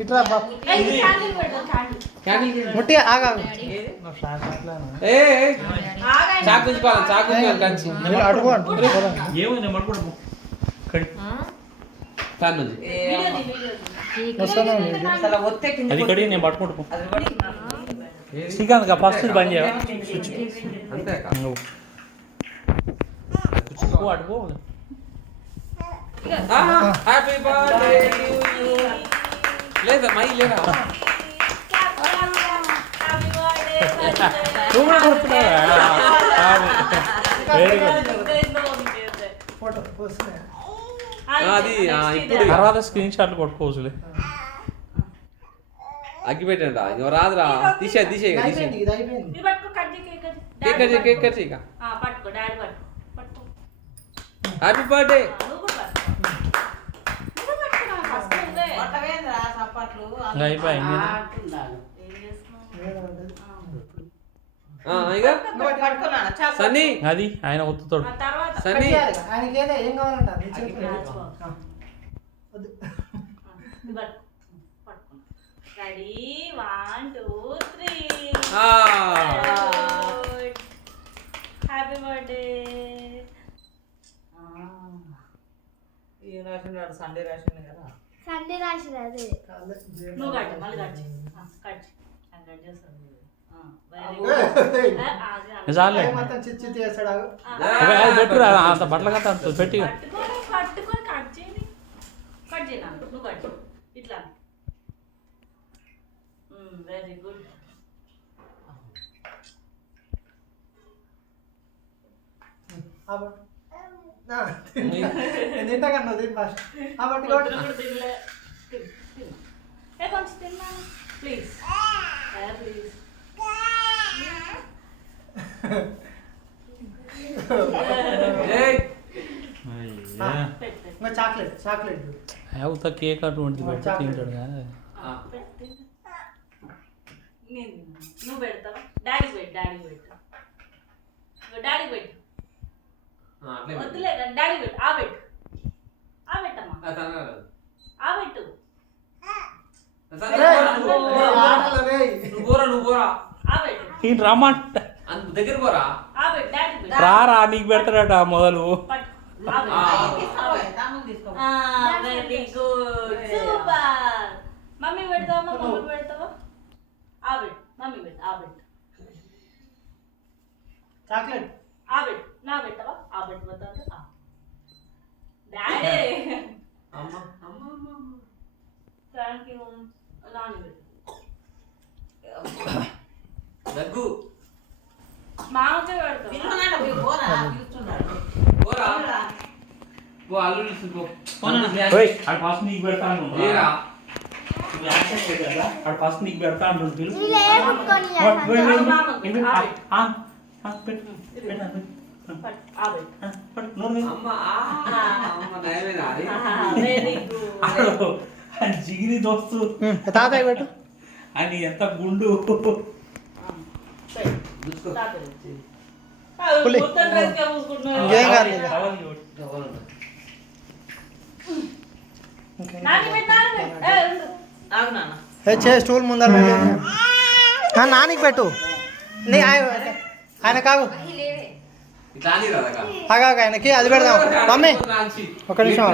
ఇట్లా ముట్టి ఆగా అడుగు అది కడి నేను పట్టుకుంటా శ్రీకాంత్ ఫస్ట్ బంద్ చేయ అడుగు హ్యాపీ బర్త్డే లేదా మై లేదా నువ్వు కూడా కొడుతున్నావా వెరీ గుడ్ అది ఇప్పుడు తర్వాత స్క్రీన్ షాట్లు కొట్టుకోవచ్చులే అగ్గి పెట్టండి రా ఇంకా రాదురా తీసే కేక్ కట్ చేయి హ్యాపీ బర్త్డే అయిపోయింది సన్నీ అది ఆయన ఒత్తుతాడు సన్నీ ఏం కావాలంట రెడీ 1 2 3 హ్యాపీ బర్త్డే ఈ రేషన్ రాడు సండే రేషన్ కదా సండే రాసిన అదే నువ్వు కట్టు మళ్ళీ కట్టు కట్ చేస్తాను పెట్టురా అంత బట్టలు కదా పెట్టి పట్టుకొని కట్ చేయని కట్ చేయనా నువ్వు కట్ ఇట్లా వెరీ గుడ్ తింటా కన్నా ఫస్ట్ కొంచెం తిన్నాను ప్లీజ్ ప్లీజ్ చాక్లెట్ చాక్లెట్ అవుతా కేక్ అటువంటిది పెట్టి తింటాడు కానీ నువ్వు పెడతావా డాడీ పెట్టు డాడీ పెట్టు వద్దులే డాడీ పెట్టు పెట్టమ్మా పెట్టు ఈయన రమ్మంట దగ్గర పోరా రారా నీకు పెడతాడట మొదలు వెరీ గుడ్ సూపర్ మమ్మీ పెడతావా మమ్మీ పెడతావా మమ్మీ పెట్టు చాక్లెట్ నా పెట్టవా పెట్టు డాడీ థ్యాంక్ యూ నాని దగ్గు మామకే పెడతావు ఫస్ట్ నీకు పెడతాను ఫస్ట్ నీకు పెడతాను జిగిరి దోస్తు తాతయ్య పెట్టు అని ఎంత గుండు ఇంకేం కాదు స్టూల్ ముందర నానికి పెట్టు ఆయన కాగు ఆయనకి అది పెడదాం మమ్మీ ఒక నిమిషం